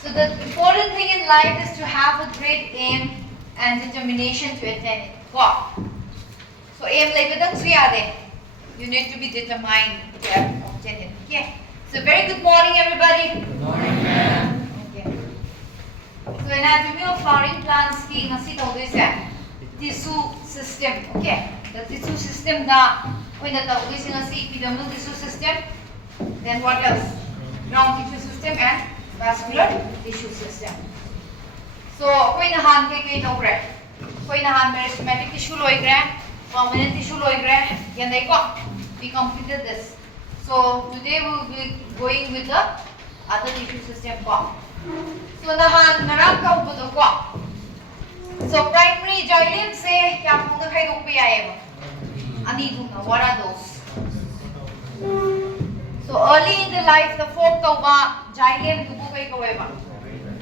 So the important thing in life is to have a great aim and determination to attain it. Go. So aim like you need to be determined to obtain it. Okay. So very good morning, everybody. Good morning, ma'am. Okay. So anatomy of flowering plants ki ngasi tawdoi tissue system. Okay. The tissue system da oina tawdoi ngasi epidermal tissue system. Then what else? Ground tissue system and vascular tissue system. So oina han ke tawre. Oina han meristematic tissue loigre, permanent tissue loigre. Yandai ko. We completed this. So today we will be going with the other tissue system ko. So nahan narang ka ubudo ko. So primary xylem se kya phone khai dok pe aye ani duna. What are those? So early in the life the form tawba xylem dubu kai kaweba.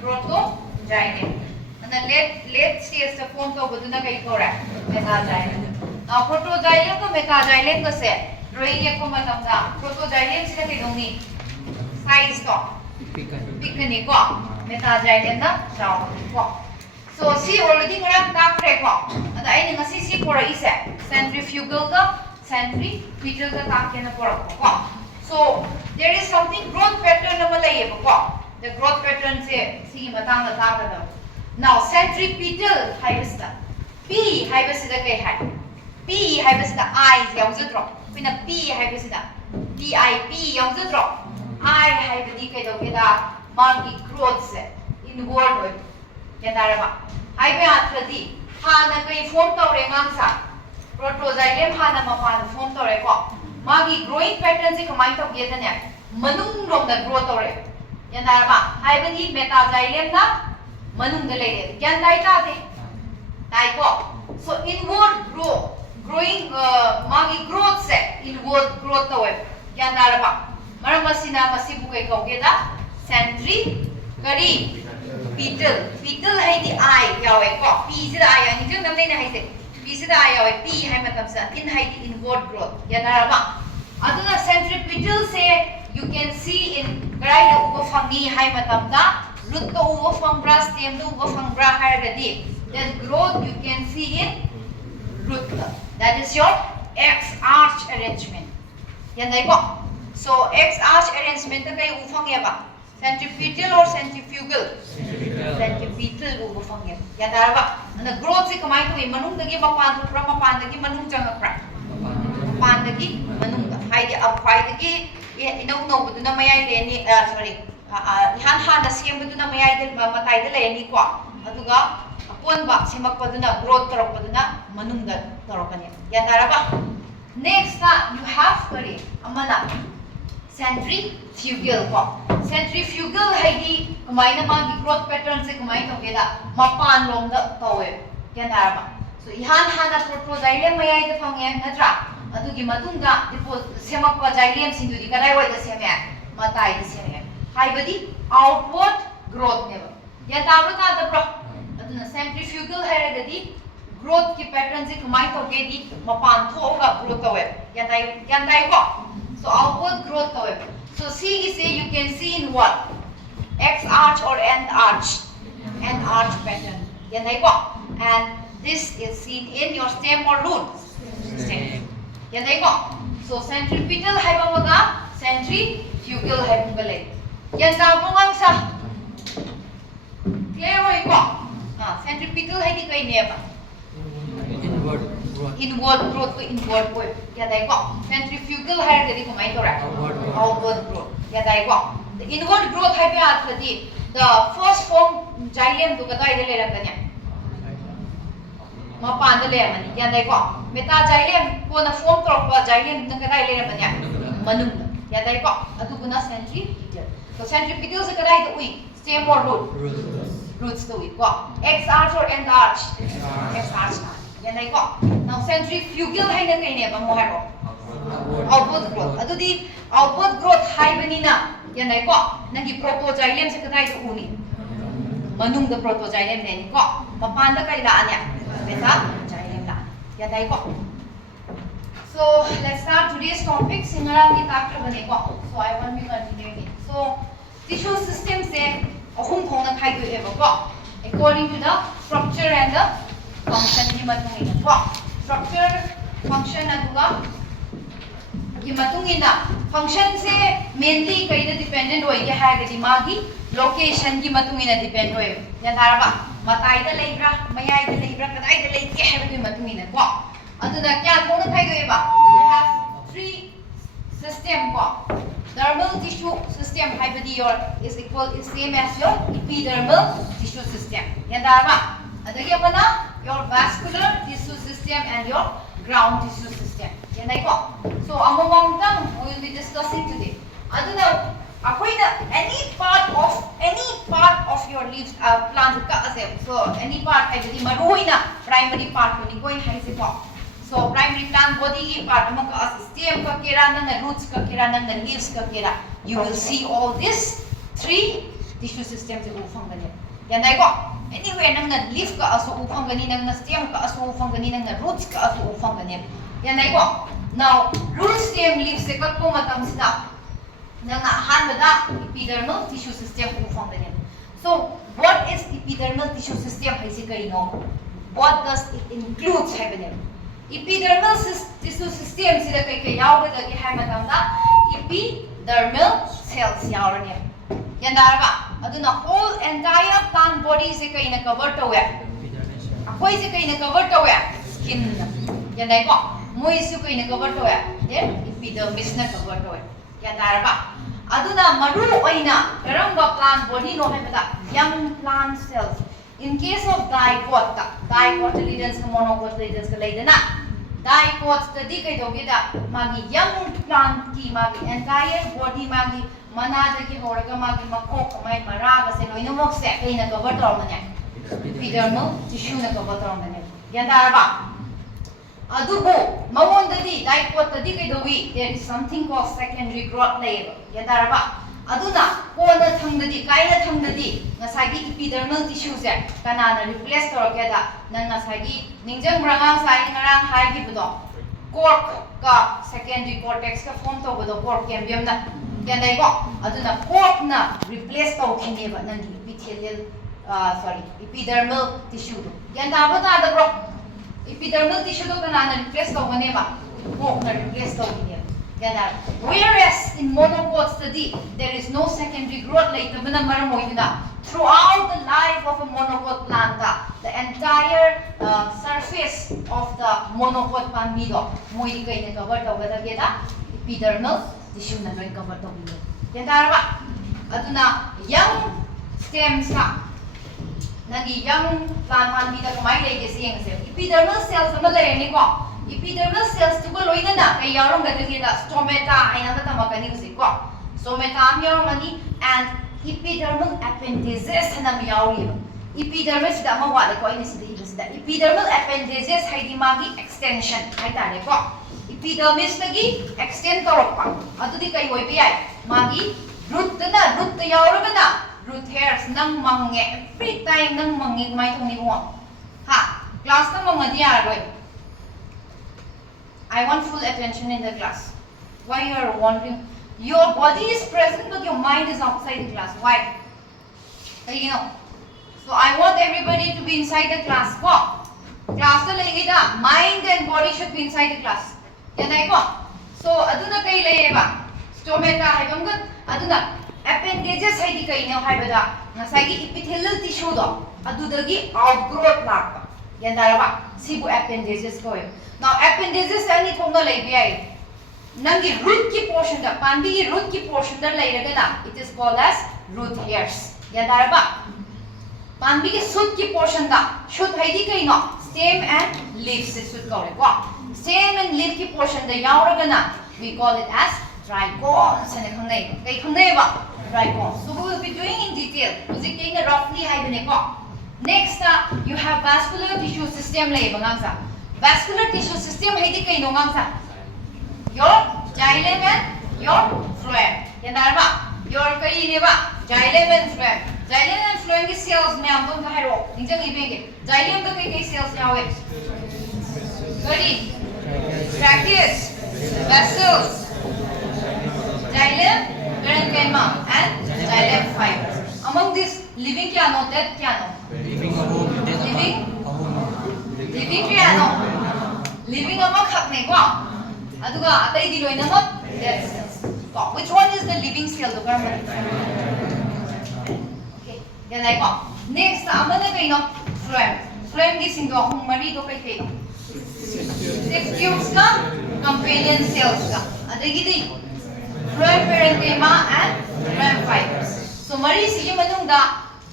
Proto-xylem. And the late stage the form tawba duna kai kawra. Meta-xylem. Now proto-xylem ko meta-xylem ko se drawing ye ko matamda proto-xylem se kai dongni size to pikani ko meta-xylem na chao ko. So see already ngarang tak re ko. Ada ai ngasi si pora ise centrifugal ka centripetal ka tak ke na pora ko. So there is something growth pattern na malay ko. The growth pattern se sige matang na ta ka. Now centripetal haibasta P haibasta kai hai. P haibasta I yaujadro. Pina P haibasta PIP yaujadro. I haibadi kai do ke da magi growth se inward hoy. Yandaraba. Haibe atradi hana kai form tawre ngangsa. Proto-xylem hana mapan form tawre ko. Magi growing pattern se kamai tau ge tane manung rom da grow tawre. Yandaraba. Haibadi meta-xylem na manung da lege. Yan dai ta de. Dai ko. So inward growing magi growth se inward growth tawre. Yandaraba. Maram masina masibu kai ko ge da centripetal. Petal hai di I yawe ko. P sida I ani jeng namne na hai se. P sida I yawe P hai matam sa in hai di inward growth. Yandaraba. Aduna centripetal se you can see in garai da uba fangi hai matam da root to uba fangbra stem to uba fangbra hai gadi. That growth you can see in root. That is your X arch arrangement. Yandai ko. So X arch arrangement ta kai ufang ya ba. Centripetal or centrifugal? Centripetal ubo fangye. Yandaraba. Ana growth se kamai to manung dagi mapan thukra mapan dagi manung changakra. Mapan dagi manung da. Hai di upwai dagi inau no buduna mayai de ni sorry. Han han da siem buduna mayai de matai de le ni ko. Aduga apon ba semak paduna growth tarok paduna manung da tarokani. Yandaraba. Next you have kari amana centrifugal ko. Centrifugal hai di kamai na magi growth pattern se kamai to keda mapan rom da tawe yanaraba. So ihan hana proto-xylem mayai da phangye natra adugi matungda depo semakpa xylem sindu di kadai wai da seme matai da seme haibadi outward growth neba yantabro ta da pro aduna centrifugal hai da di growth ki pattern se kamai to kedi mapan tho ga growth tawe yantai ko. So outward growth however. So C is say you can see in what? X arch or end arch. End arch pattern. Yanai ko. And this is seen in your stem or root. Stem. Yanai ko. So centripetal hai maga centrifugal hai bale. Yan ta mo ngang sa. Clear hoy ko. Centripetal hai di kai neba. Inward growth ko inward ko yadai ko centrifugal hai gadi ko mai tora outward growth yadai ko the inward growth hai pe athadi the first form xylem to kadai de le ranganya mapan de le mani yadai ko meta-xylem ko na form tor ko xylem na kadai le ranganya manung yadai ko adu guna centripetal so centripetal se kadai de ui stem or root roots to ui ko X arch or end arch X arch yanai ko. Now centrifugal hai na kai ne ba mo hai ko. Outward growth. Adudi outward growth hai bani na yanai ko. Nangi proto-xylem se kadai to uni. Manung da proto-xylem ne ni ko. Mapan da kai la anya. Meta-xylem la. Yanai ko. So let's start today's topic. Singarang ki tak bane ko. So I want to continue it. So tissue system se ahum according to the structure and the function ki matung ina structure function aduga ki matung ina function se mainly kaida dependent hoy ke hagadi magi location ki matung ina depend hoy yan daraba matai da leibra mayai da leibra kadai da leike habadi matung ina aduna kya kona thaidoeba we have three system dermal tissue system habadi your is same as your epidermal tissue system yan daraba adagi apana your vascular tissue system and your ground tissue system yan ai so among them we will be discussing today aduna akoina any part of your leaves plant ka ase so any part habadi maruina primary part ni koi haise so primary plant body ki part amaka stem ka kera nang roots ka kera nang leaves ka kera you will see all this three tissue systems u phangani yan ai anywhere nang leaf ka aso u phangani nang stem ka aso u phangani nang roots ka aso u phangani yan ai now root stem leaf se ka ko matam sida nang han bada epidermal tissue system u phangani so what is epidermal tissue system haisi kari no what does it include habane epidermal tissue system sida kai kai yawga da hai matamda epidermal cells yawrane yandaraba aduna whole entire plant body se kai na cover tawe akoi se kai na cover tawe skin yanai ko moi su kai na cover tawe then epidermis na cover tawe yandaraba aduna maru oina karamba plant body no hai mata young plant cells in case of dicotyledons ka monocotyledons ka laidana dicots tadi kai dogeda magi young plant ki magi entire body magi mana dagi horaga magi makok mai maraga se loina mok se kai na cover tawmane epidermal tissue na cover tawmane yandaraba adubo mawon dadi dicot tadi kai dogi there is something called secondary growth layer yandaraba aduna kona thangdadi kaina thangdadi ngasagi epidermal tissue se kanana replace torokeda nang ngasagi ningjang branga sai ngarang hai gi budo cork ka secondary cortex ka form to budo cork cambium na yandai go aduna cork na replace to khine ba nang epithelial epidermal tissue do yanda ba ta da bro epidermal tissue do kanana replace to ngane ba cork na replace to khine whereas in monocot study there is no secondary growth later throughout the life of a monocot plant the entire surface of the monocot plant mido moi kai na cover tawada geda epidermal tissue na loi cover tawbi yandaraba aduna young stems ka nagi young plant man mida kamai lege sing se epidermal cells ama le ni ko epidermal cells to go loina na kay yarong gadagida stomata aina ta tamakani usi ko stomata am yaromani and epidermal appendages hanam yawri epidermis da ma wala ko ina sidi sida epidermal appendages haidi magi extension hai tare ko epidermis nagi extend torokpa adudi kai oi bi ai magi root yawraga na root hairs nang mange every time nang mange mai thoni mo ha class na mangadi aroi I want full attention in the class. Why you are wondering? Your body is present but your mind is outside the class. Why? You know. So I want everybody to be inside the class. What? Class la mind and body should be inside the class. So aduna kai layeba. Stomata haibanga aduna appendages haidi kai na haibada. Ngasagi epithelial tissue do. Adudagi outgrowth lakpa. Yandaraba. Sibu appendages ko. Now appendages ani thongna leibi ai nangi root ki portion da pandi ki root ki portion da leiraga na it is called as root hairs yadaraba pandi ki shoot ki portion da shoot haidi kai no stem and leaf se shoot kore ko stem and leaf ki portion da yauraga na we call it as trichomes ane khangnai kai khangnai ba trichomes so we will be doing in detail music taking roughly hai bane ko next you have vascular tissue system lei bangsa vascular tissue system haidi kai no ngangsa your xylem and your phloem yandarba your kai ne ba xylem and phloem ki cells me am dong ka hairo ningjang ibenge xylem ka kai cells yawe sorry trachea vessels xylem parenchyma and xylem fibers among these living क्या नो dead क्या नो living ahom living ahom living क्या नो living अमा खक नहीं को अदुगा अतई दी लोइना मत dead cells को which one is the living cell तो कर मत okay क्या नहीं को next अमने कहीं नो phloem की सिंगो हम मरी तो कहीं नो 6 tubes का companion cells का अदगी दी phloem parenchyma and phloem fibers so mari sige manungda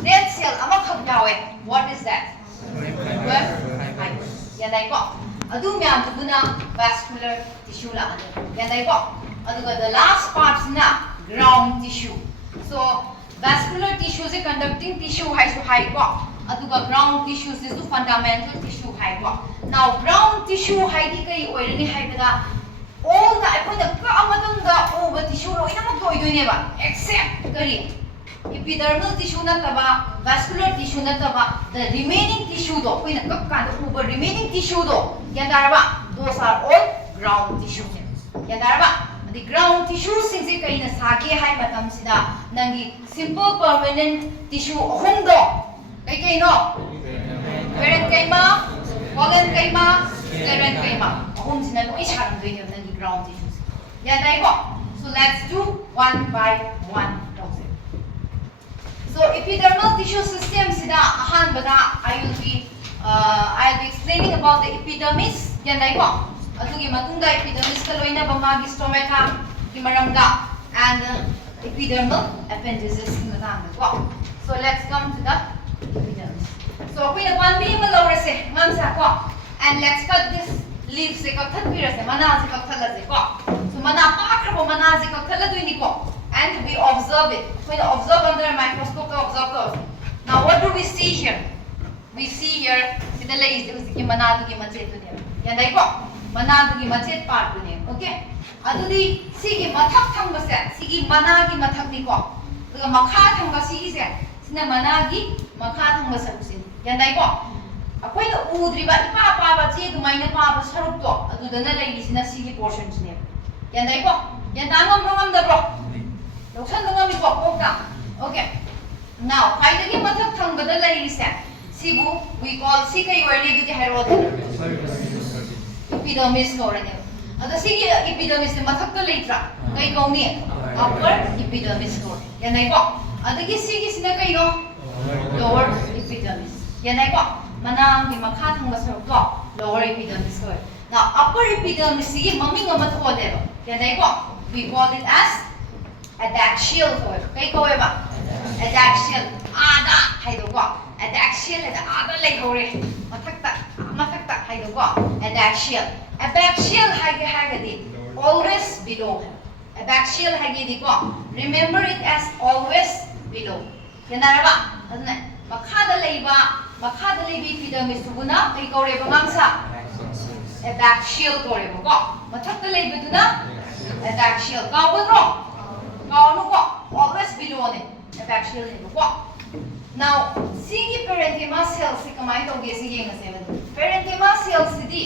dead cell ama khap yawe what is that phloem fibers yanai ko adu myam duna vascular tissue la yanai ko aduga the last parts na ground tissue so vascular tissue is conducting tissue hai ko aduga ground tissue is the fundamental tissue hai ko now ground tissue hai di kai oirani hai bada all the apoina ka amadung da over tissue lo ina mak doi doi ne ba except kari epidermal tissue na taba vascular tissue na taba the remaining tissue do apoina ka kan over remaining tissue do ya daraba those are all ground tissue ya daraba the ground tissue sing se kai na sage hai matam sida nangi simple permanent tissue ahum do kai no parenchyma collenchyma sclerenchyma ahum sina loi charam doi ne nangi ground tissues ya dai ko so let's do one by one so epidermal tissue system sida ahan bada I'll be explaining about the epidermis ya dai ko adugi matungda epidermis ka loina ba magi stomata ki maramda and epidermal appendages ki matang ko so let's come to the epidermis so we have one beam lower se ngam sa ko and let's cut this leaves se ka that pira se mana se ka thala se ko so mana pa khabo mana se ka thala dui ni ko and we observe it when observe under a microscope to observe those now what do we see here we see here sida lai is ki mana du ki machet tu ne yan dai ko mana du ki machet part tu ne okay adudi si ki mathak thang ba se si ki mana ki mathak ni ko daga makha thang ba si ki se sina mana ki makha thang ba sa sin yan dai ko akwai da udri ba ipa pa ba che du mai na pa ba sarup to adu da na lai sina si ki portions ne yan dai ko yan dangam ngam da bro loksan ngam mi ko ka okay now kaida ki mathak thang ba da lai se sibu we call si kai word du di hairo epidermis ko rane ada si ki epidermis ne mathak ka leitra kai ko ni upper epidermis ko yan dai ko adagi si ki sina kai no lower epidermis yan dai ko manang ki makha thang ba saruk ko lower epidermis ko now upper epidermis si maming ama to de yan dai ko we call it as adaxial ko kai ko ba adaxial ada hai do ko adaxial ada ada lai hore mathak ta hai do ko adaxial abaxial hai ga di always below abaxial hai di ko remember it as always below yanara ba adna makha da leibi epidermis tubuna kai ko re ba mangsa adaxial ko re ba ko mathak ta leibi tu na adaxial ka ba ro ka no ko always below ne abaxial ne ko now sigi parenchyma cells se kamai to ge sigi ngase ba parenchyma cells di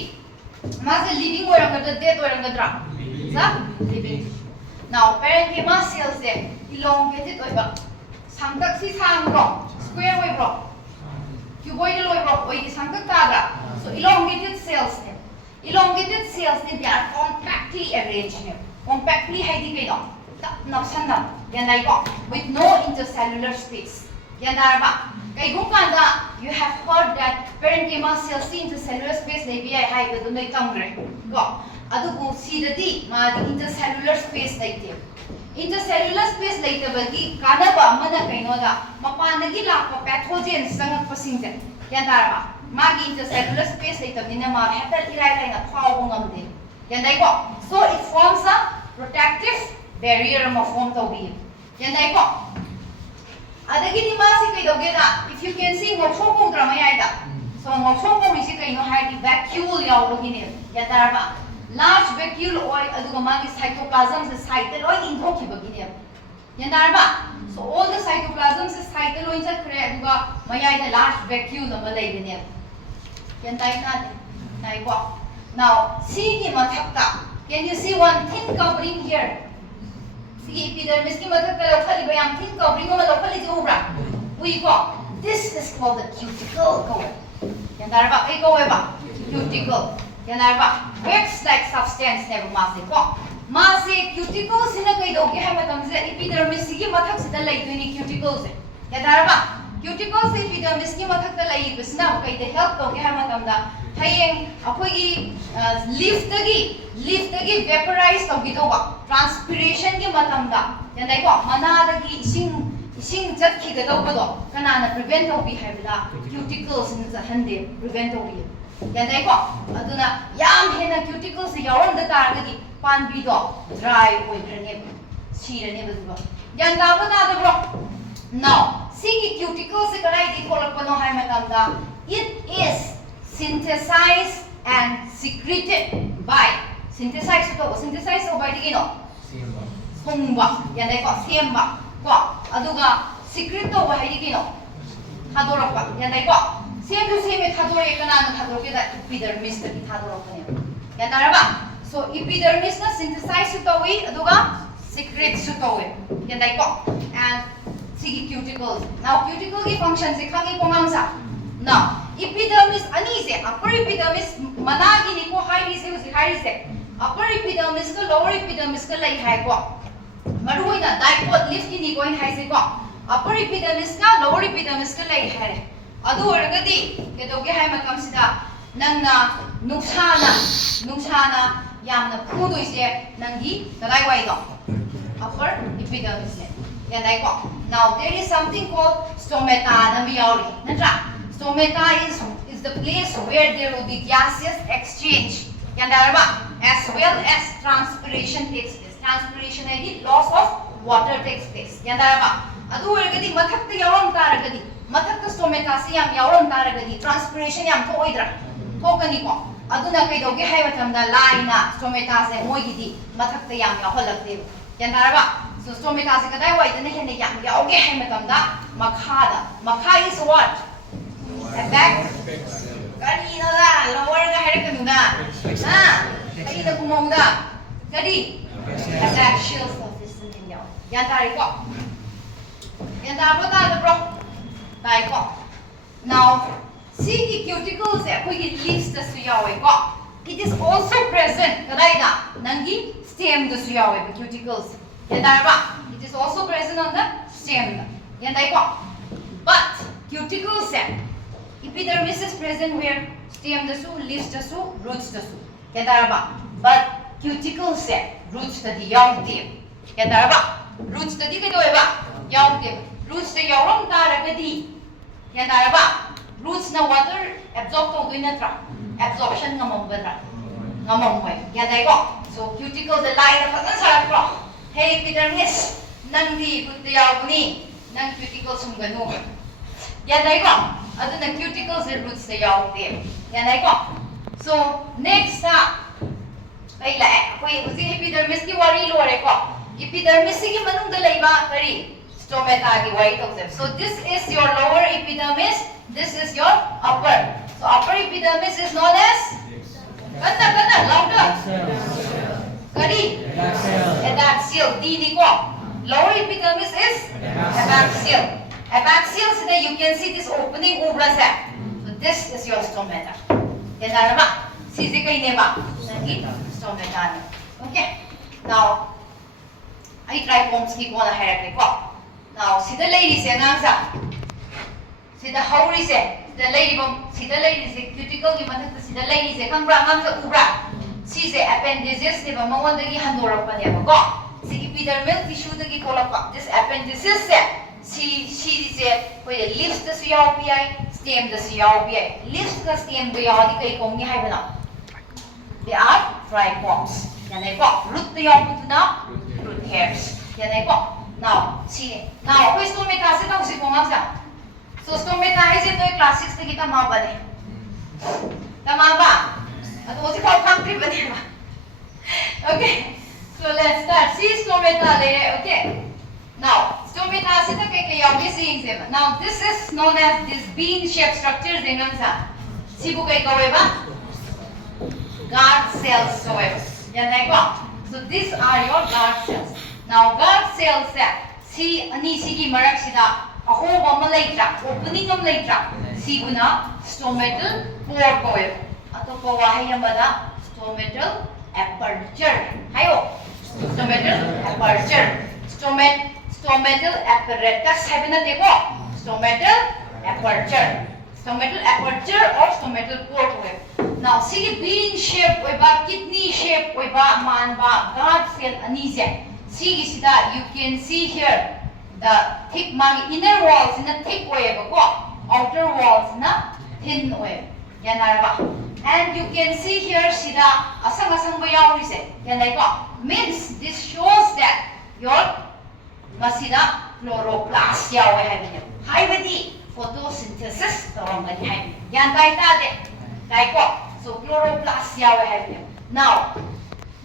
ma se living oranga dead oranga dra sa living now parenchyma cells se elongated oiba samdak si sang ro square oi bro cuboid loi bro oi ki samdak ta dra so elongated cells ne they are compactly arranged ne compactly hai di kai do napsan na yan dai ko with no intercellular space yan dar ba kai gung kan da you have heard that parenchyma cells intercellular space nei bi hai da du nei tamgre ko adu gu si da di ma di intercellular space nei te intercellular space nei te ba gi kana ba amana kai no da mapan gi la ko pathogen sang pasing te yan dar ba ma gi intercellular space nei te ni na ma hetal irai lai na phau ngam de yan dai ko so it forms a protective barrier ma form to bi yan dai ko adagi ni ma si kai doge da if you can see ngok song kong drama ai da so ngok song kong ri kai no hai di vacuole yaw lo gi ne ya dar ba large vacuole oi aduga ma gi cytoplasm se cycle oi in thok ki ba gi ne ya dar ba so all the cytoplasm se cycle oi chat kre aduga mayai da large vacuole ma lai ne yan dai na dai ko now see ki ma thak ta can you see one thin covering here see epidermis ki mathak ta lokhali ba yam thin covering ma lokhali jo ubra ui ko This is called the cuticle. Yan daraba kay ko ba? Cuticle. Yan daraba. Wax like substance never masse ko. Masse cuticle sina kay do ge ha matam se epidermis gi mathak sida lai duni cuticle se. Yan daraba. Cuticle se epidermis gi mathak ta lai bisna kay de help do ge ha matam da hayeng akoi gi leaf tagi vaporize to gi do ba transpiration gi matam da. Yan dai ko mana da gi ising jat ki ga do ba do kana na prevent to bi ha bila cuticles in the hande prevent to bi yan dai ko aduna yam hena cuticles yawan da tar ga di pan bi do dry oi rene si rene ba do yan da ba na da bro now see ki cuticles ka rai di ko pa no hai matam da it is synthesized and secreted by synthesized by di no songba yan dai ko semba ko aduga secret to ba hai di no thadorok ba yan dai ko same thadore kana na thadore da epidermis ta thadorok ne yan dara ba so epidermis na synthesize to wi aduga secret to wi yan dai ko and sigi cuticles now cuticle ki function se khangi ko ngam sa now epidermis ani se upper epidermis managi ni ko hai se upper epidermis ka lower epidermis ka lai hai ko maruina dipole leaf ki ni going hai se ko upper epidermis ka lower epidermis ka lai hai adu orgadi ke doge hai makam sida nangna nuksana yamna phudu ise nangi kadai wai do upper epidermis ne yan dai ko now there is something called stomata na biauri natra stomata is the place where there will be gaseous exchange yan dai ba as well as transpiration takes place transpiration is loss of water takes place yan dai ba adu orgadi mathakta yawan taragadi mathakta stomata se yam yawan taragadi transpiration yam to oidra thokani ko aduna kai doge hai matamda laina stomata se moigidi mathakta yam yaholakte yan dai ba so stomata se kadai wai dana henne yam yauge hai matamda makha is what a back kani no da lower ga hai kanu da ha kai da kumong da kadi axial surface ni yaw yan dai ko yan da ba da bro dai ko now see the cuticles koi gi leaves da su yaw ko it is also present kadai da nangi stem da su yaw cuticles yan da ba it is also present on the stem yan dai ko but cuticles epidermis is present where stem da su leaves da su roots da su yan da ba but cuticles roots da di yaw de yan da ba roots da di kai do ba yaw de roots da yawam taragadi yan da ba roots na water absorb to doi natra absorption ngamam badra ngamam mai yan dai ko so cuticles da line fa san sa pro hey epidermis nang di gut da yaw ni nang cuticles sum ganu yan dai ko aduna cuticles roots da yaw de yan dai ko so next ai la koi usi epidermis ki wari lore ko epidermis ki manung da laiba kari stomata ki wari to so this is your lower epidermis this is your upper so upper epidermis is known as kana louder kari adaxial d ko lower epidermis is adaxial so that you can see this opening ubra sa so this is your stomata yan na ba sisi kai ne ba nangi stomata ne okay now I try Pomsky ko na hair ko now sida lady se nang sa sida hauri se sida lady bom sida lady se cuticle gi mathak sida lady se kang bra ngang sa ubra si se appendices ne ba mawon dagi handorak pa ne ba ko si epidermal tissue dagi kolak pa this appendices se si se ko ye leaves da su yaw pi stem da su yaw pi leaves ka stem da yaw di kai kong ni hai bana they are trichomes yan ai ko root da yaw pu na root hairs yan ai ko now see now ko stomata se ta usi ko ngam sa so stomata hai se to class 6 te kita ma bane tama ba ato usi ko country bane ba okay so let's start see stomata le okay now stomata se ta kai kai yaw ge seeing se now this is known as this bean shaped structures dengan sa si bu kai kawe ba guard cells so yan ai ko so these are your guard cells now guard cells si ani si gi marak sida ahoba ma leitra opening am leitra siguna stomatal pore koe atopa wahay amada stomatal aperture hayo stomatal aperture stomatal apparatus habina deko stomatal aperture or stomatal pore koe now sigi bean shape oiba kidney shape oiba manba guard cell anise sigi sida you can see here the thick mang inner walls in the thick way outer walls na thin way and you can see here sida asang ba yawrise means this shows that your masida chloroplast yawe haibadi photosynthesis tawangani hai yan so chloroplast yawe now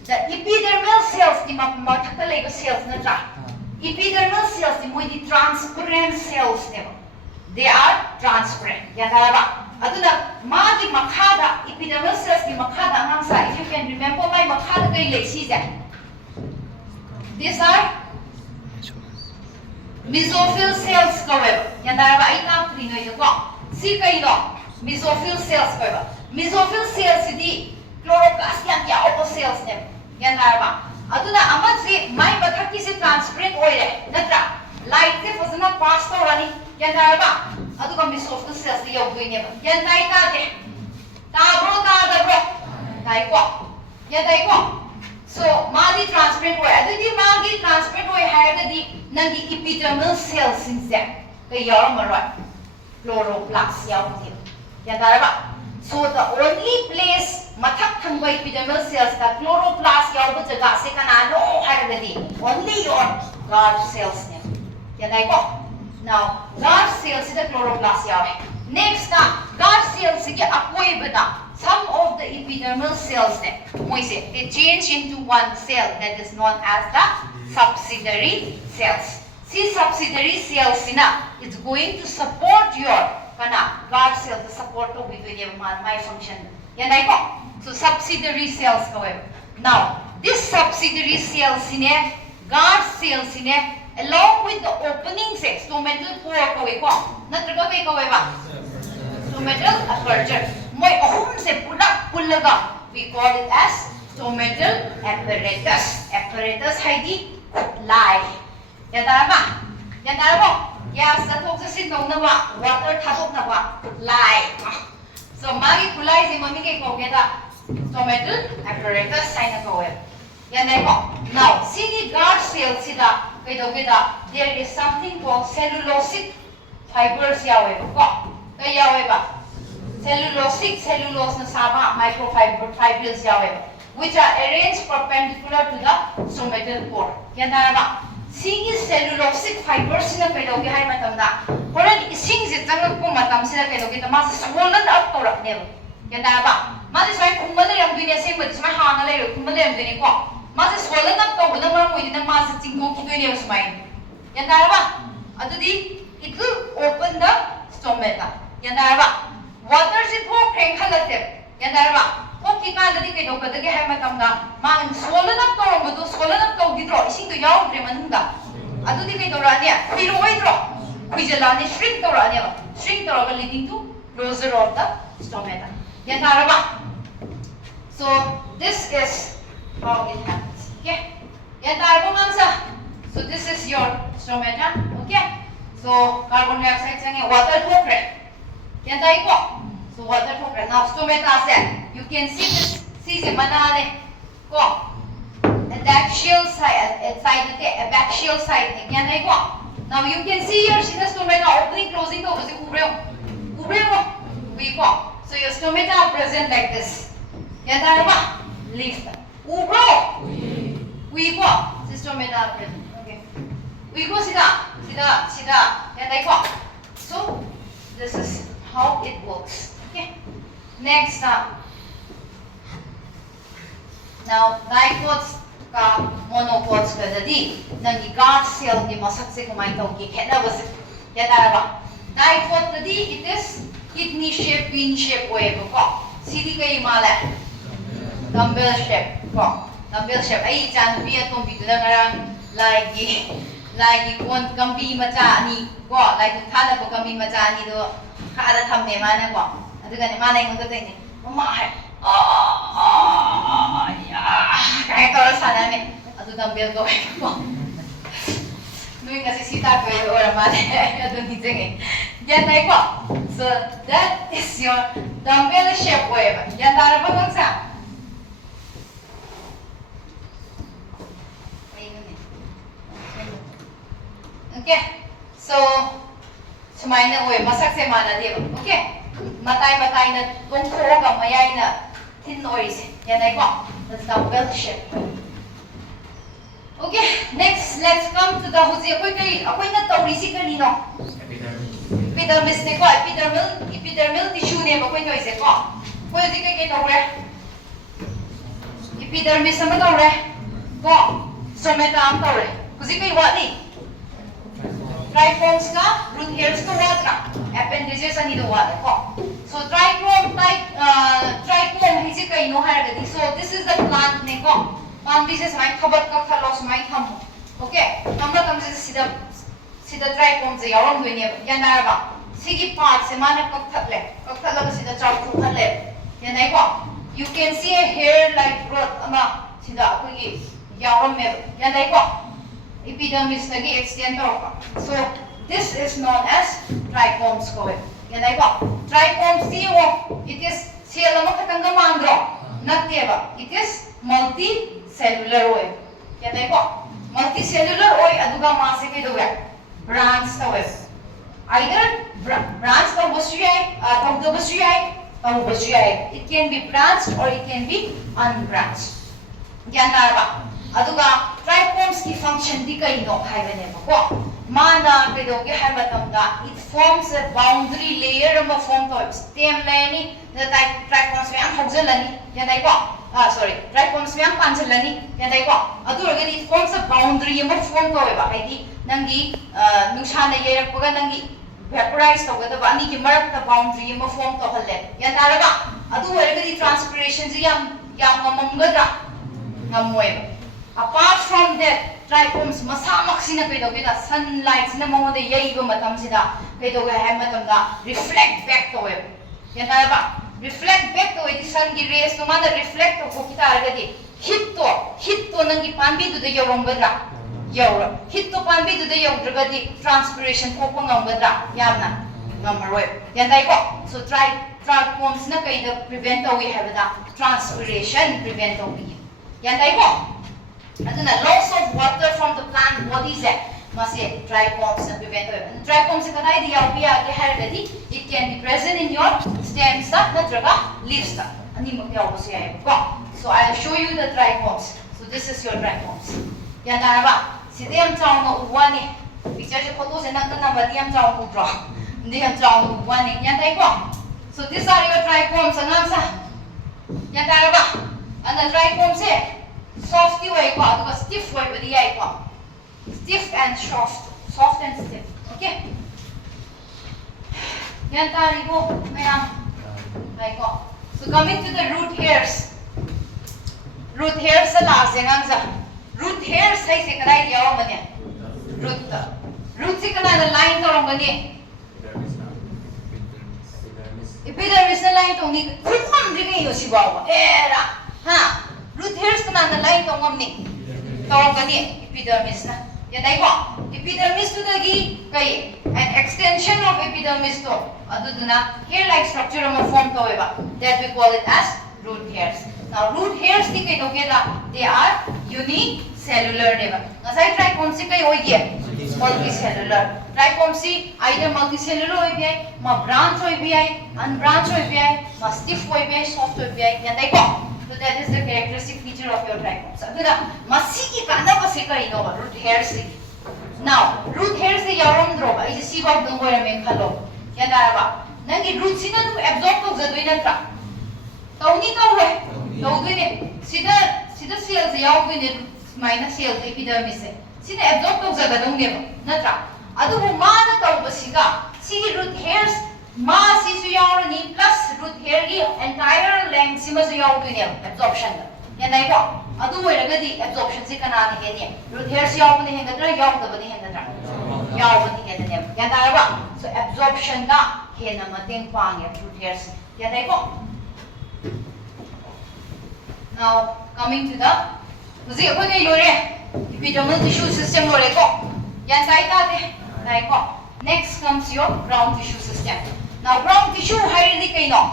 the epidermal cells di mathakta leba cells na epidermal cells the transparent cells they are transparent aduna magi makhada epidermal cells di makhada angsa if you can remember my makhada kay lexi these are mesophyll cells kaweba ai na trino ko si kay mesophyll cells kaweba mesophyll cells di chloroplast yang cells aduna amatsi mai bathaki se transparent oire natra light se fazana pass to rani aduga mesophyll cells di yogine so magi transparent oire adudi magi transparent oire hayagadi nangi epidermal cells sinse kay chloroplast yawti so the only place mathak thangba epidermal cells the chloroplast yaw jaga se kanano haragadi only your guard cells ne now guard cells the chloroplast yaw next guard cells ki akoi bada some of the epidermal cells ne they change into one cell that is known as the subsidiary cells. See subsidiary cells it's going to support your guard cells the support of between my function so subsidiary cells now this subsidiary cells guard cells along with the opening cells stomatal pore stomatal aperture we call it as stomatal apparatus haidi lie gas water lie so magi kulai si mami ke stomatal apparatus now see guard cells there is something called cellulosic fibers cellulose na saba microfibrils which are arranged perpendicular to the stomatal pore see cellulosic fibers na ising swollen up swollen up it will open the stomata water se swollen up ising shrink leading to closure of the stomata so this is how it happens okay so this is your stomata okay so carbon dioxide water so water now stomata you can see this the manane adaxial side now you can see here the stomata opening closing so your stomata are present like this lift stomata are present okay so this is how it works okay next now dicots ka monocots ka guard cell ki masak se kumai tawgi khenabase dicot it is kidney shape pin shape sidi kai mala dumbbell shape ai chan bi atom bi ngarang like like one gambi macha ni go like thala ko gambi macha ni do khada thamne mana go aduga ne mana ingo de ni mama hai ya kai to sana ne adu dumbbell go ko nui ngasi sita ko ora mane adu ni jenge yan dai ko so that is your dumbbell shape way yan dara ba bang sa okay so sumaina way masak se mana de okay matai na kung ko ka mayay na thin oils yan ay ko that's dumbbell shape okay next let's come to the huzi ako'y na tawri si kanino epidermis ne ko epidermal tissue ne ako'y to ise ko pwede kay tawre epidermis na tawre ko someta am tawre huzi kay wani trichomes ka root hairs ka watra appendages ani do wala ko so trichome hisi kai no haragadi so this is the plant ne ko plant pieces mai khabat ka khalo mai tham okay amra tamse sida trichomes ya yaron hoine yana ba sigi part se mana ka khatla sida chau khu khatle yana ko you can see a hair like growth ama sida ko gi yaron me yana ko epidermis lagi extend so this is known as trichomes ko yanai ko trichomes it is cell ama khatanga mandro natteba it is multicellular way yanai ko multicellular way aduga mase ke doya branch tawe either branch ta wasuyai ta wasuyai it can be branched or it can be unbranched yanarba aduga trichomes ki function di kai no haibane ko mana pedoge haibatamda it forms a boundary layer of a form to stem layer the trichomes me am hogjalani yanai ko trichomes me am panjalani yanai ko adurga it forms a boundary of a form to ba haidi nangi nushana yerakpaga nangi vaporize togada ba ani ki marak ta boundary of a form to halle yanara adu erga transpiration ji yam ngamamgadra ngamoy apart from that trichomes masamak sina kaidoge da sunlight sina mangode yaiba matam sida kaidoge hai matam da reflect back to web yana ba reflect back to the sun gi rays no mana reflect to kita argadi hit to nangi panbi du de yoromgadra yawra hit to panbi du de yawdragadi transpiration ko ngamgadra yamna ngamroi yana ko so trichomes na kaida prevent we have da transpiration prevent we yana ko aduna loss of water from the plant bodies must trichomes na prevent trichomes kanai di yaupia ke hargadi it can be present in your stems natraga leaves ani mo yaw ko siya ko so I'll show you the trichomes so this is your trichomes yan na ba si dem chao no uwani picture je photo se nang na ba diam chao ko bro diam chao no uwani yan dai ko so these are your trichomes anam sa yan na ba and the trichomes soft way ko aduga stiff way ba diay ko stiff and soft and stiff okay yan tari ko mayam ay ko so coming to the root hairs sa last yang sa root hairs ay se kanai yaw manya root se kanai na line to rong bani epidermis na line to ni kumam ri ngai yo sibawa era ha root hairs kana na line to ngamni tawag gani epidermis na yanai ko epidermis to dagi kai an extension of epidermis to aduduna hair like structure ma form to weba that we call it as root hairs now root hairs ti kai to keda they are unicellular deba ngasai trichomes kai hoye multicellular trichomes either multicellular hoy bi ma branch hoy bi unbranch hoy bi ma stiff hoy bi soft hoy bi yanai ko so that is the characteristic feature of your trichomes. Aduna masiki kana base kai no root hairs. Now root hairs se yarom drop ai si bab dong goya men khalo. Ya daraba. Nangi root sina du absorb to zadui na tra. Tauni tawre. Tawui ne. Sida cells yaw ne minus cells epidermis se. Sina absorb to zadadong ne na tra. Adu ma na taw basiga. Si root hairs ma si su yaw ni plus root hair ki entire length sima su yaw ne absorption. Ya dai ko adu oiragadi absorption se kana ni hene root hairs yawbani hengadra yawdabani hengadra yawbani hengadra yadara so absorption na hena mateng pange root hairs yadai ko now coming to the muzi ko nei lore epidermal tissue system lore ko yadai ta de dai ko next comes your ground tissue system now ground tissue hairi kaino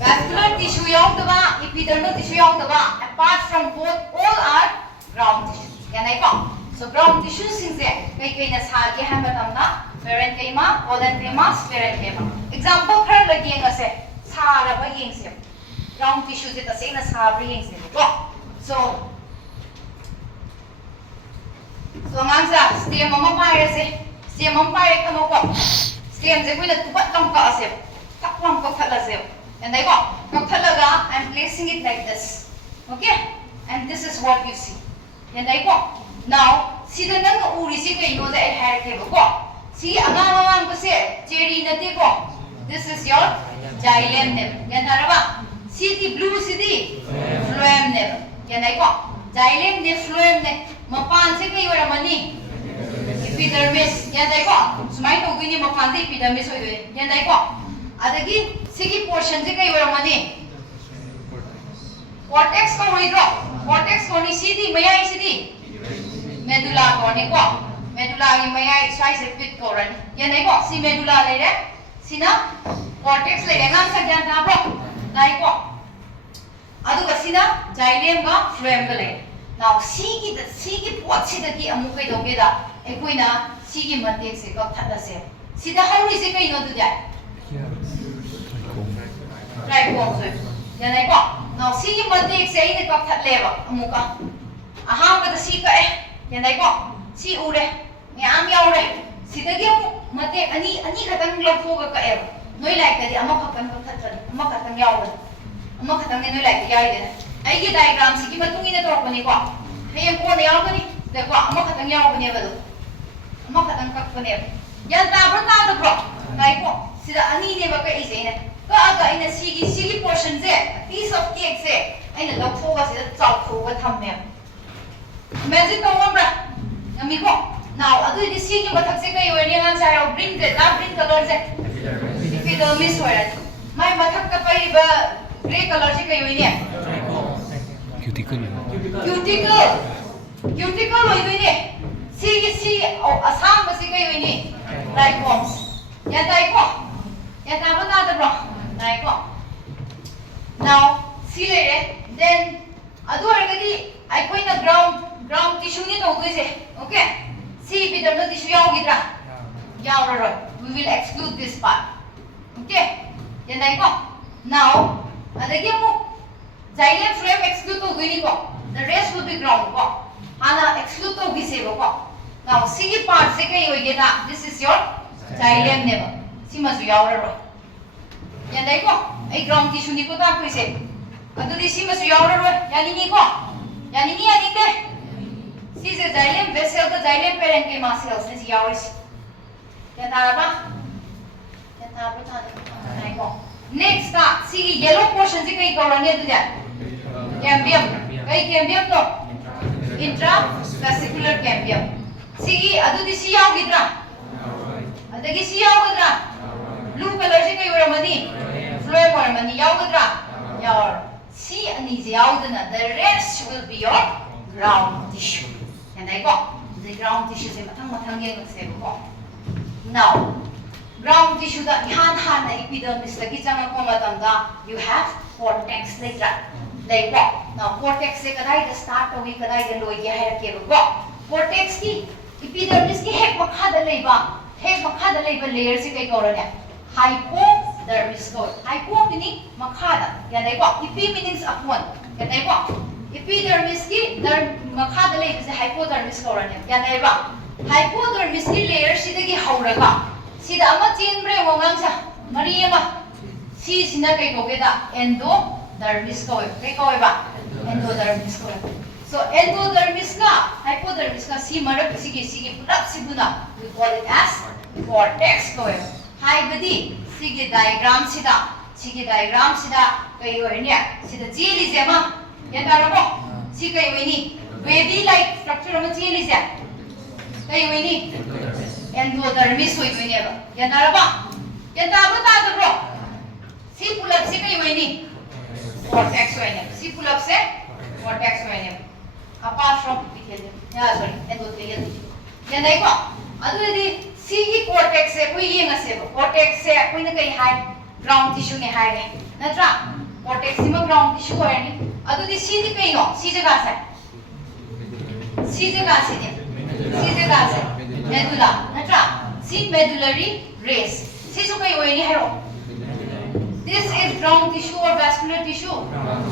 vascular tissue yaudaba epidermal tissue yaudaba apart from both all are ground tissue yanai ko so ground tissue singse kai kai na sa ge ha matamna parenchyma collenchyma sclerenchyma example khar lagi ngase sara ba yengse ground tissue je ta se na sa ba yengse ko so ngangsa stem mama pare se stem mama pare kamo ko stem je kuina tubat tam ka ase taklam ko khala se and I got I'm placing it like this. Okay? And this is what you see. And I got now see the nang uri si kai no da hair ke ko. See angang ko se cherry na te ko. This is your xylem nerve. Yan araba. See the blue see the phloem nerve. Yan I got xylem nerve phloem nerve. Mapan se kai ora mani. Epidermis. Yan I got. Sumai to gini mapan se epidermis hoy doy. Yan I got. Adagi sigi portion je kai ora mani cortex ko hoidro cortex ko ni sidi mayai sidi medulla ko ni ko medulla ni mayai sai se pit ko ran yanai ko si medulla le re sina cortex le ngam sa jan ta bro dai ko adu ga sina xylem ga phloem ga le now sigi pot sida ki amu kai doge da ekoina sigi matek se ka thada se sida hauri se kai no du dai right ko so yanai ko now see matek se ine ka that leva amuka aham ka si ka yanai ko si ure yam yaure sidagi matek ani khatang lopho ka noi like kadi ama khatang ka thatran ama khatang yaure ama khatang noi like yai de ai gi diagram si ki matung ine to pani ko hayam ko ne yaw ni de ko ama khatang yaw ni ba do ama khatang ka pani yan ta bro nai ko sida ani ne ba ka ise ne aga ina sigi portion je piece of cake je aina lokhoga se chau khoga thamme imagine to mabra ami ko now adu di sigi mathak se kai wani ngan sa ro green je dark green color je epidermis hoira mai mathak ka pai ba gray color je kai wani cuticle hoi wani sigi asam ba se kai wani trichomes ya dai ko ya ta ba ta bro right ko now see later then adu argadi I point a ground tissue ni to doise okay see epidermal tissue yawgidra yawra we will exclude this part okay yan dai ko now adagi mu xylem phloem exclude to doini ko the rest will be ground ko ana exclude to bise ko now see part se kai hoigena this is your xylem nerve sima su yawra yan dai ko ai ground tissue ni ko ta ko ise adu di sima su yawra ro yani ni ko yani ni ani te si se xylem vessel the xylem parenchyma cells ni yawis ya ta ba ta dai ko next ta si yellow portion se kai ko ran ne du ja cambium kai cambium to intravesicular cambium si adu di si yawgidra adagi si yawgidra blue color se kai ora mani phloem or mani yawgadra yaw si ani je yawdana the rest will be your ground tissue and I got the ground tissue se mathang ye se ko now ground tissue da han na epidermis la ki changa ko matam da you have cortex like that like what now cortex se kadai da start hogi kadai da loi ge hai ke ko cortex ki epidermis ki hek makha da leiba layer se kai ko ra ne hypodermis ko hypo meaning makhada yanai ko epi means upon yanai ko epidermis ki makhada lei se hypodermis ko rane yanai ba hypodermis ki layer sidagi hauraga sida ama chinbre wongang sa mariama si sina kai ko geda endodermis ko kai ko ba endodermis ko so endodermis ka hypodermis ka si marak sigi pulap sibuna we call it as cortex ko haibadi sigi diagram sida kai hoine sida jeli jema yan tarabo si kay wini wavy like structure ama cheli se kay wini endodermis hoi doi ne ba yan tarabo yan tabo ta da bro si pulap se kay wini cortex hoi ne si pulap se cortex hoi ne apart from epithelium ya sorry endothelial tissue yan dai ko adu di si ki cortex se koi yeng ase ba cortex se koi na kai hai ground tissue ne hai ne natra cortex ma ground tissue hai ne adu di si di kai no si jaga se si jaga se medulla natra si medullary rays si so kai hoi ni hai ro this is ground tissue or vascular tissue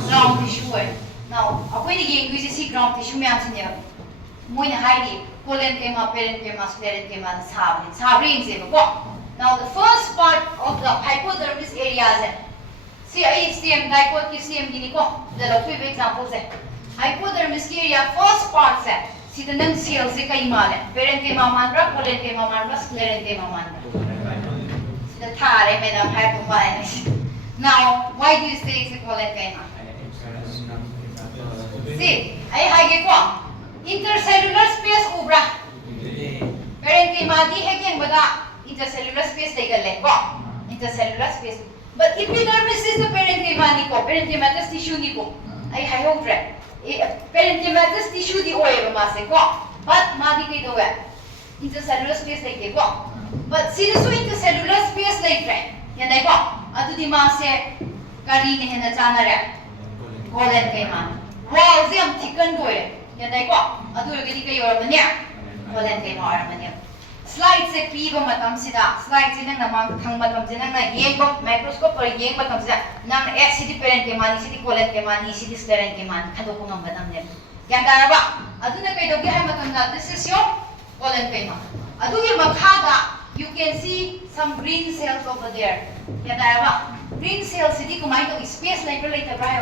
ground tissue hai now apoi ni yeng wi si ground tissue me am sin ne moina hai ni collenchyma parenchyma sclerenchyma sabri se ko now the first part of the hypodermis area is see ICM dipole ki CM gini ko the local examples hai hypodermis ki area first part se see the name cells se kai mal hai parenchyma manra collenchyma manra sclerenchyma manra see the thare madam hypodermis now why do you say it's a collenchyma see ai hage ko intercellular space ubra parenchyma di hegen bada intercellular space legalle ko intercellular space but epidermis is the parenchymatous tissue ni ko ai hayodre parenchymatous tissue di oe ba se ko but ma di kai do wa intercellular space like ko but sirisu intercellular space like right yan dai ko adu di ma se kari ne hena chana re collenchyma wall se am thicken do re yan dai ko adu ge di kai or mania collenchyma or mania slide se pi ba matam sida slide se nang namang thang matam je nang na yeng ko microscope or yeng matam sida nang acid parenchyma ni sidi collenchyma ni sidi sclerenchyma khado ko ngam badam ne yan da ba adu na kai do ge ha matam da this is your collenchyma adu ge makha da you can see some green cells over there yan da ba green cells sidi ko mai to space like bra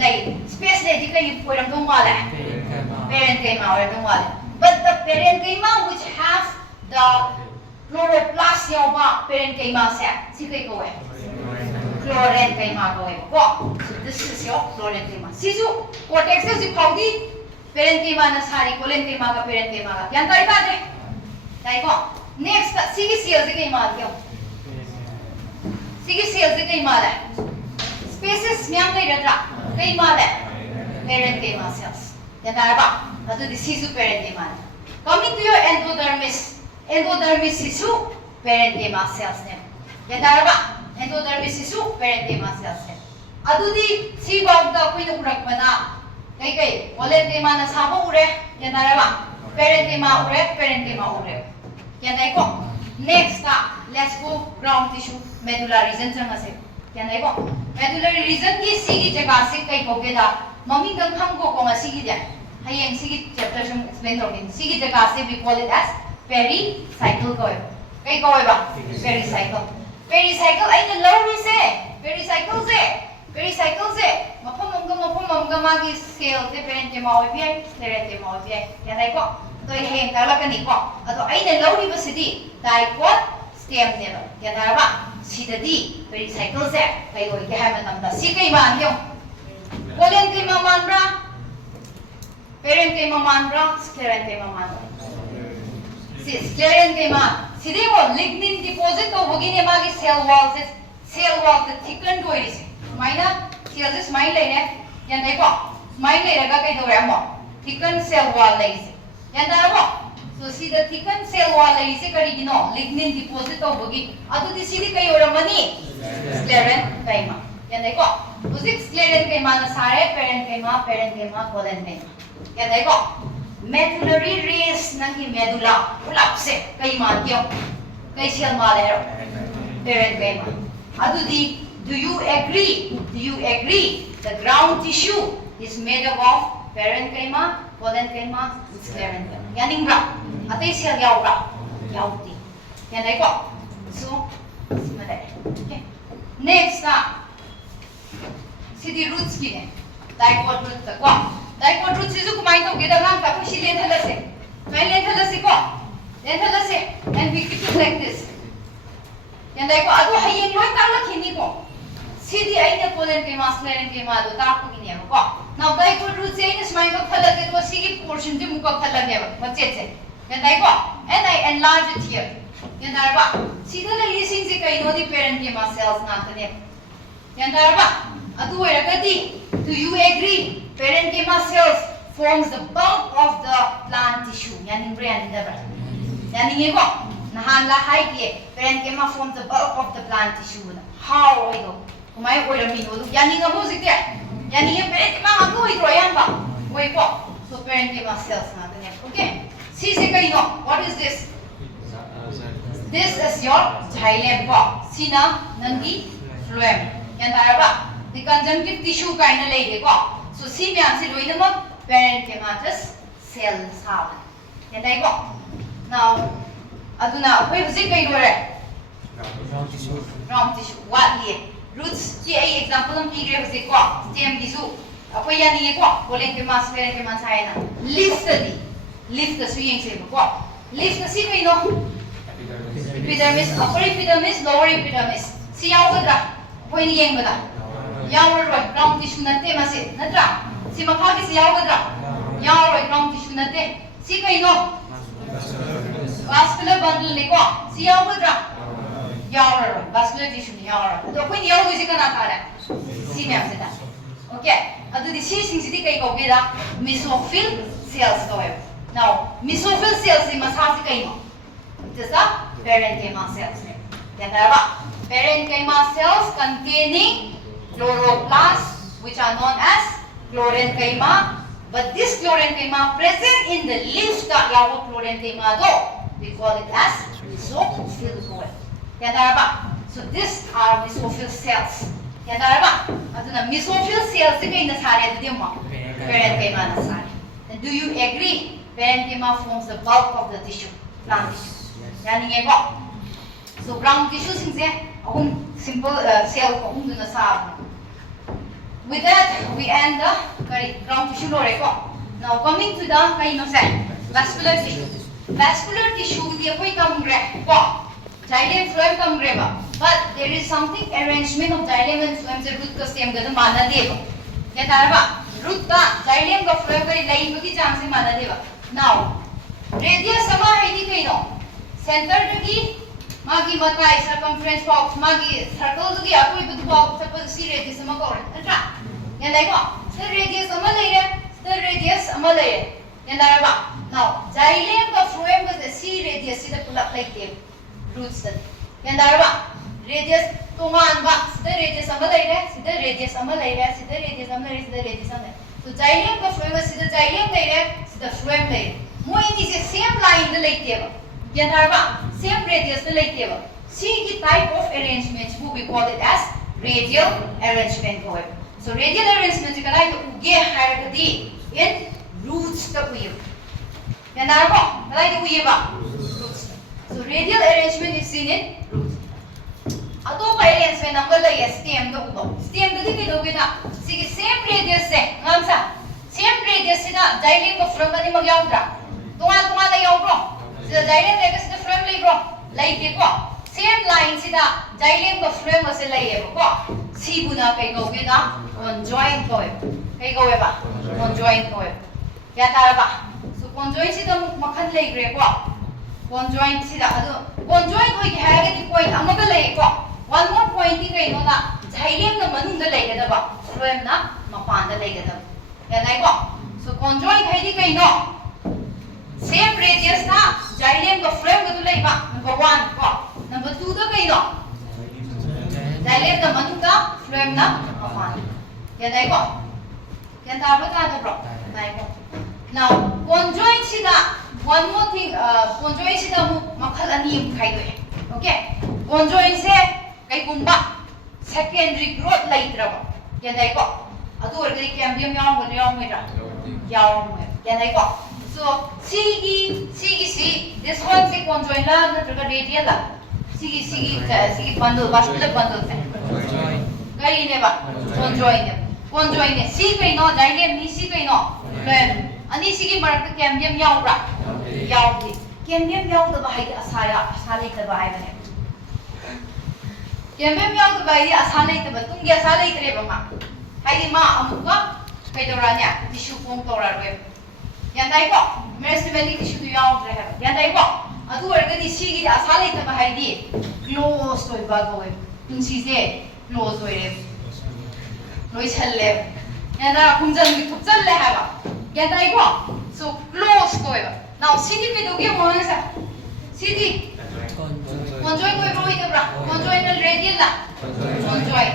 like space le di kai poram do mala parenchyma or do mala but the parenchyma which has the chloroplast yawa parenchyma se si kai ko hai chlorenchyma ko hai ko so this is your chlorenchyma sisu cortex se paudi parenchyma na sari collenchyma ka parenchyma ka yan tai ba de tai ko next sigi cell se kai ma kyo sigi cell se kai ma la species myam kai ra kai ma la parenchyma cells yan tai ba adu di sisu parenchyma coming to your endodermis endodermis tissue parenchyma cells ne yadara ba endodermis tissue parenchyma cells ne adudi si bag da koi na urak bana kai collenchyma na sabo ure yadara ba parenchyma ure yadai ko next let's go ground tissue medullary region jang ase yadai ko medullary region ki sigi jaga se kai ko ge da mami dang kham ko ma sigi ja hayeng sigi chapter sum explain dorgin sigi jaga se we call it as pericycle ko kai ko ba pericycle ai na lawi se pericycle se mapom amga ma gi cell te parenchyma oi bi sclerenchyma oi bi ya dai ko to heng ta la ka ni ko ado ai na lawi ba sidi dipole stem ne ba ya da ba sida di pericycle se kai oi ke ha ma tam da si kai ma yo collenchyma manra parenchyma manra sclerenchyma manra sclerenchyma sidi wo lignin deposit to bogine magi cell wall the thickened do is maina cell is smile lai ne yan dai ko smile lai raga kai do ram mo thickened cell wall lai is yan da mo so see the thickened cell wall lai is kari gino lignin deposit to bogi adu di sidi kai oramani sclerenchyma yan dai ko uzik sclerenchyma na sare parenchyma collenchyma yan dai ko medullary rays nangi medulla ulap se kai ma kyo kai cell ma le ro parenchyma adu di do you agree the ground tissue is made up of parenchyma collenchyma sclerenchyma yaning bra atai cell yaw bra yawti yan dai ko so simada okay next sidi roots ki ne dipole root ta ko dipole root sisu kumai to ge da ngam ka kushi len thala se kai len thala se ko len thala se and we keep it like this yan dai ko adu hayeng loi ta la khini ko sidi ai ne collenchyma sclerenchyma do ta ku ni ne ko now dai ko root se in smile ko phala ke to si ki portion ji mu ko phala ge ba machet se yan dai ko and I enlarge it here yan dai ba si da le sing se kai no di parent ke ma cells na ta ne yan dai ba adu era ka di do you agree parent ke ma cells forms the bulk of the plant tissue yani brain da ba yani ye ko nahan la hai ke parent ke ma forms the bulk of the plant tissue how oi do kumai oi ra mi do yani ga music de yani ye parent ke ma ma ko oi ro yan ba oi ko so parent ke ma cells na ta ne okay see se kai no what is this this is your xylem ko sina nangi phloem yan da ba the conjunctive tissue kaina lei de ko so si myam si loi na mo parent ke ma just cell sa yan dai ko now aduna apoi husi kai do re round tissue what ye roots ki ai example am ki gre husi ko stem tissue apoi yani ye ko bolen ke ma parent ke ma sai na lift the swing se ko lift the si kai no epidermis upper epidermis lower epidermis si yaw ga apoi ni yeng ba yaw ro round tissue na te ma se na tra si makha ki si yaw ga yaw ro round tissue na te si kai no vascular bundle ne ko si yaw ga yaw ro vascular tissue ni yaw ro to apoi ni yaw gi ka na ka ra si me am se da okay adu di si sing si di kai ko ge da mesophyll cells ko now mesophyll cells ni masa si kai no it is a parenchyma cells yan da ba parenchyma cells containing chloroplasts which are known as chlorenchyma but this chlorenchyma present in the leaves ka yawo chlorenchyma do we call it as mesophyll coil yan da ba so these are mesophyll cells yan da ba aduna mesophyll cells se kai na sare de mo parenchyma na sare and do you agree parenchyma forms the bulk of the tissue plant tissue yani ye ko so ground tissue sing se ahum simple cell ko hum na sa with that we end the ground tissue lo re ko now coming to the kai no se vascular tissue di koi kam gre ko xylem phloem kam gre ba but there is something arrangement of xylem and phloem se root ka stem ga mana de ba ya tar ba root ka xylem ka phloem ka lai ba ki chance se mana de ba now radius sama hai di kai no center dagi magi matai circumference box magi circle dagi apoi bu box suppose si radius sama ko atra yan dai ko sir radius sama lai re sir radius sama lai re yan dai ba now xylem ka phloem ka si radius si da pulak lai te roots da yan dai ba radius tongan ba sir radius sama lai re sida radius sama lai re sida radius sama lai re sida radius sama so xylem ka phloem ka sida xylem lai re sida phloem lai mo ini se same line da lai te ba yan har ba same radius da lai te ba see ki type of arrangement who we call it as radial arrangement ko so radial arrangement ka lai to uge hierarchy in roots ta uye yan har ba lai to uye ba roots so radial arrangement is seen in roots ato pa arrangement ang lai stem da ubo stem da di do ge na sige same radius se ngam sa same radius se na xylem ko from ani mag yaw dra tunga na yaw bro the xylem le ka sida phloem lai bro lai te ko same line sida xylem ko phloem se lai e ko si bu na kai go ge da conjoint ko kai go e ba conjoint ko ya ta ba so conjoint sida makhan lai gre ko conjoint sida adu conjoint hoi ge ha ge ti point amaga lai ko one more point ti kai no na xylem na manung da lai ge da ba phloem na mapan da lai ge da ya nai ko so conjoint hai di kai no same radius na xylem ka phloem ka tu lai ba number 1 ko number 2 da kai no xylem da manung da phloem na mapan ya dai ko yan ta ba ka da bro dai ko now conjoint sida one more thing conjoint sida mu makhal ani khai do okay conjoint se kai gumba secondary growth lai tra ba ya dai ko adu or kai cambium yaw mo yaw mo ya dai ko so see this one se conjoint la na traga radial la see bundle vascular bundle se gai ne ba conjoint ne see kai no xylem ni see kai no phloem ani see marak cambium yaw ra yaw di cambium yaw da ba hai asa lai da ba hai ne cambium yaw da ba hai asa lai da ba tung ya asa lai tre ba ma hai di ma amuka kay doranya tissue form tora re yan dai ko meristematic tissue tu yaw re ha yan dai ko adu erga di si gi asale ta bahai di close oi ba go tung si se close oi re loi challe yan da kumjan mi thup chal le ha ba yan dai ko so close oi ba now sidi pe doge mo sa sidi conjoin ko ro ite bra conjoin na radial la conjoin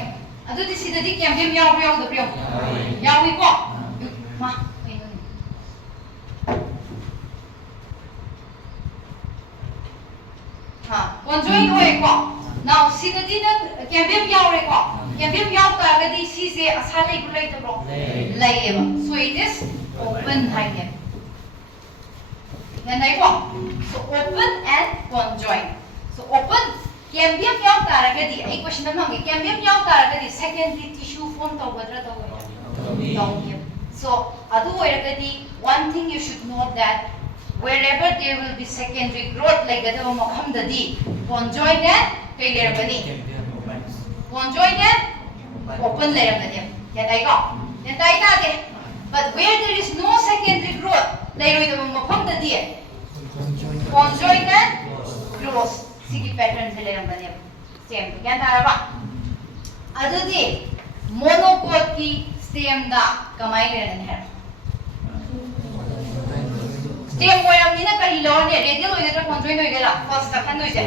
adu di sida di kyam bim yaw yaw da pyo yaw wi ko ma ha conjoin ko ko now sida di na kyam bim yaw re ko kyam bim yaw ka ga di si se asale ko lai ta bro lai ba so it is open hai yan dai ko so open and conjoin so open cambium yaw taragadi ai question namang cambium yaw taragadi secondary tissue form tawgadra tawgem so adu oiragadi one thing you should know that wherever there will be secondary growth like that makham dadi conjoin and kai lerabani conjoin and open lerabani yan dai ko yan dai ta de but where there is no secondary growth lairoi da makham dadi conjoin and close sigi pattern se lerambani stem yan tara ba adudi monopod ki stem da kamai leran hai stem oyam ni na kari lo ne radial oi da conjoin oi gela first ka khan oi je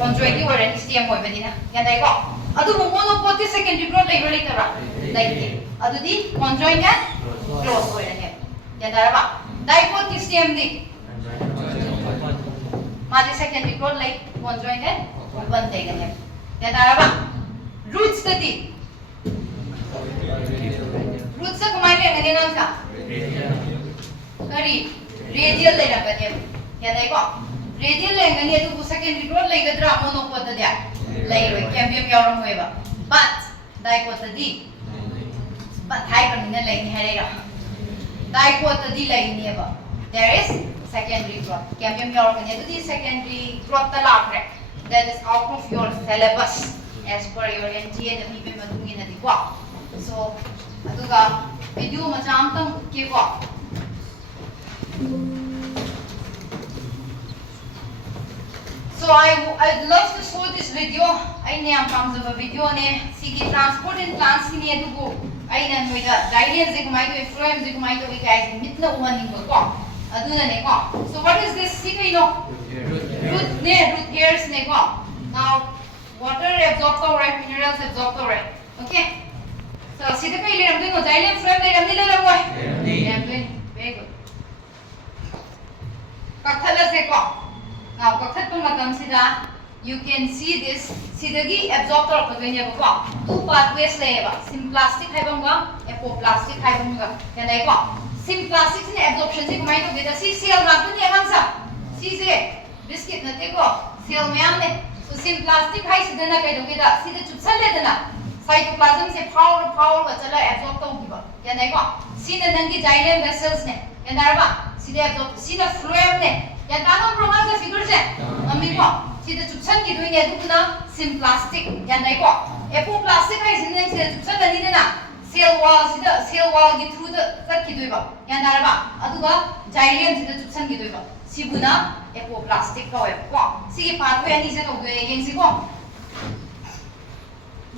conjoin ki oi ran stem oi bani na yan dai ko adu monopod ki secondary growth lai roli tara like adudi conjoin and close oi ran yan tara ba dipod ki stem di Modi secondary growth like conjoined and open thai gane ya tara ba roots tadi roots sa kumai le ngane nan ka kari radial le ra gane ya dai ko radial le ngane du secondary growth like gadra monopod da dia lai roi cambium yaw ram ba but dipod tadi but hai kan ne lai ni hai ra dipod tadi lai ni ba there is secondary growth cambium yaw kan ya the secondary growth ta la that is out of your syllabus as per your NTA da mi be madungi na di ko so aduga video ma jam tam ke ko so I'd love to show this video I ne am kam the video ne sigi transport and plants ni adugo I na noida guidance je kumai to influence je kumai to guys mitna umaning ko aduna ne ko so what is this sigi no root hairs ne ko now water absorb to right minerals absorb to right okay so sida kai le ramde no xylem frame le ramde le ramoi very good kakhala se ko now kakhat to matam sida you can see this sidagi absorb to ko ne ko two pathways le ba symplastic haibanga apoplastic haibanga yanai ko symplastic ne absorption se kumai to beta si cell mak ne hangsa si se biscuit na te ko cell myam ne so symplastic hai sida na kai do beta sida chupsal le dana cytoplasm se power ka chala absorb to giba yanai ko sida nangi xylem vessels ne yanai ba sida absorb sida phloem ne yan tanam program ka figure se mami ko sida chupsan ki doi ne du na symplastic yanai ko apoplastic hai sida se chupsan ni na cell wall gi through the sak ki doi ba yanai ba aduga xylem sida chupsan ki doi ba sibuna apoplastic ko ko sigi pathway ani se to ge yeng si ko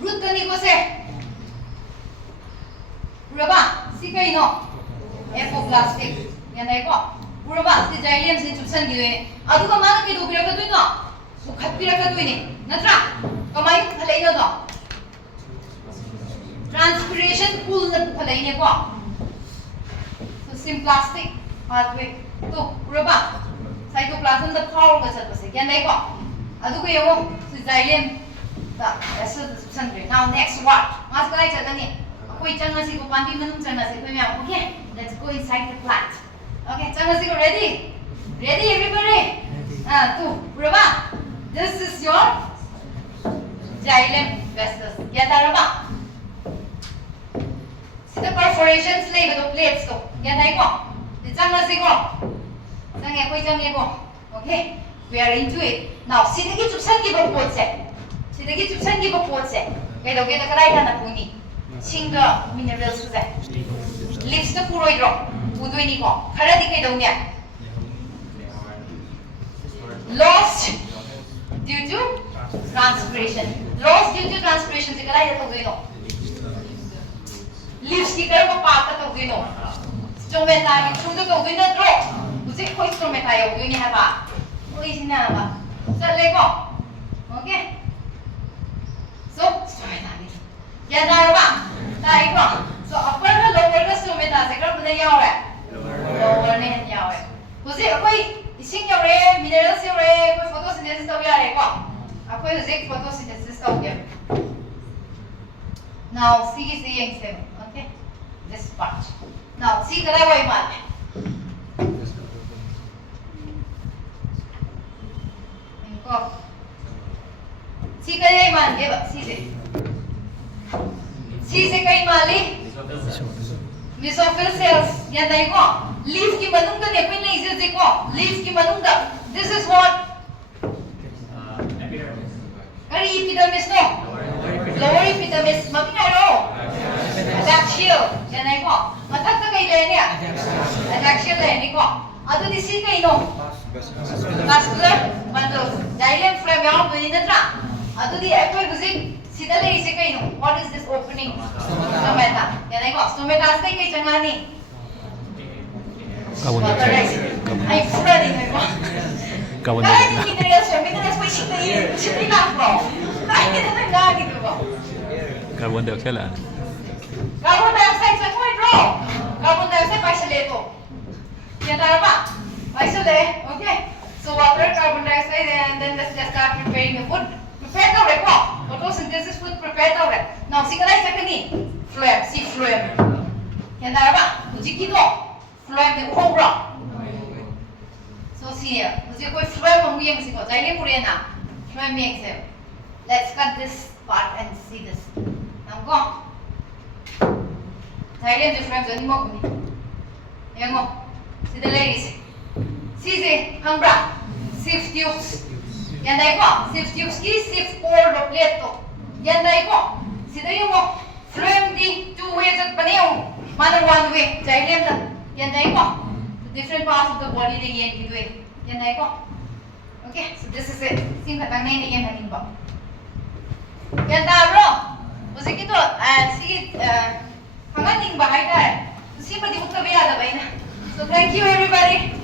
root kani ko se uraba si kai no apoplastic yanai ko uraba si xylem se chupsan gi doi aduga ma ke do gra ka doi no su khat pi ra ka doi ne natra kamai thalai no do transpiration pool na thalai ne ko so symplastic pathway to uraba cytoplasm the power ka chat pase kya nai ko adu ko yo si xylem da vessel substance now next what mas kai chagani koi changa si ko pandi manum changa si koi me okay let's go inside the plant okay changa si ko ready everybody to uraba this is your xylem vessels kya da uraba the perforations lay with the plates to kya nai ko the changa si ko Jangan koi jangan ko, okay? We are into it. Now, sidagi chupsan ki bapot se, sidagi chupsan ki bapot se. Kaya doge na karay na puni. Singa minerals se. lips the puroidro udoi ni ko khara di kai dongnya lost due to transpiration se kala ya thogoi no lips ki kar ko pa ka thogoi no stomata ki thung to thogoi na tro usi koi stomata ya udoi ni ha ba oi sina ba sa le ko okay so stomata ni ya da ba dai ko so upper ka lower ka stomata se kar bune yaw ra lower ne yaw ra usi koi ising yaw re minerals yaw re koi photosynthesis taw ya re ko akoi usi photosynthesis taw ya now see is the exam okay this part now see kada wai mal ko see kada man ge ba see se kai mali mesophyll cells ya dai ko leaf ki manung da ne koi nei je ko leaf ki manung da this is what kari epidermis no lower epidermis mami ro adaxial ya dai ko matak ta kai le ne adaxial le ni ko adu di si kai no vascular bundles xylem phloem yaw ni na tra adu di aqua buzik sida le ise kai no what is this opening stomata ya dai ko stomata sai kai changani Carbon dioxide. ai pura di ko Carbon kaya dioxide. ni minerals siya minerals po siya na bro kaya kita na gitu ko Carbon dioxide lah. carbon dioxide sa ko bro carbon dioxide pa sa leto ya tara ba pa sa le okay so water carbon dioxide and then let's just start preparing the food prepare daw re ko photosynthesis food prepare daw re now singalay sa kani phloem si phloem ya tara ba uji kito phloem de ko bro so see here uji koi phloem mo yang si ko xylem pure na phloem yang se let's cut this part and see this now go xylem de phloem jani mo kuni yang mo see the ladies see se hambra sieve tubes yan dai ko sieve tubes ki sieve pore droplet to yan dai ko sida yung mo phloem di two ways at paneo mana one way xylem da yan dai ko different parts of the body they yan ki way yan dai ko okay so this is it sim khatang nei ni yan hanin ba yan da bro usi kito sige hangan ning ba hai da si pa di mukta biya da bai na so thank you everybody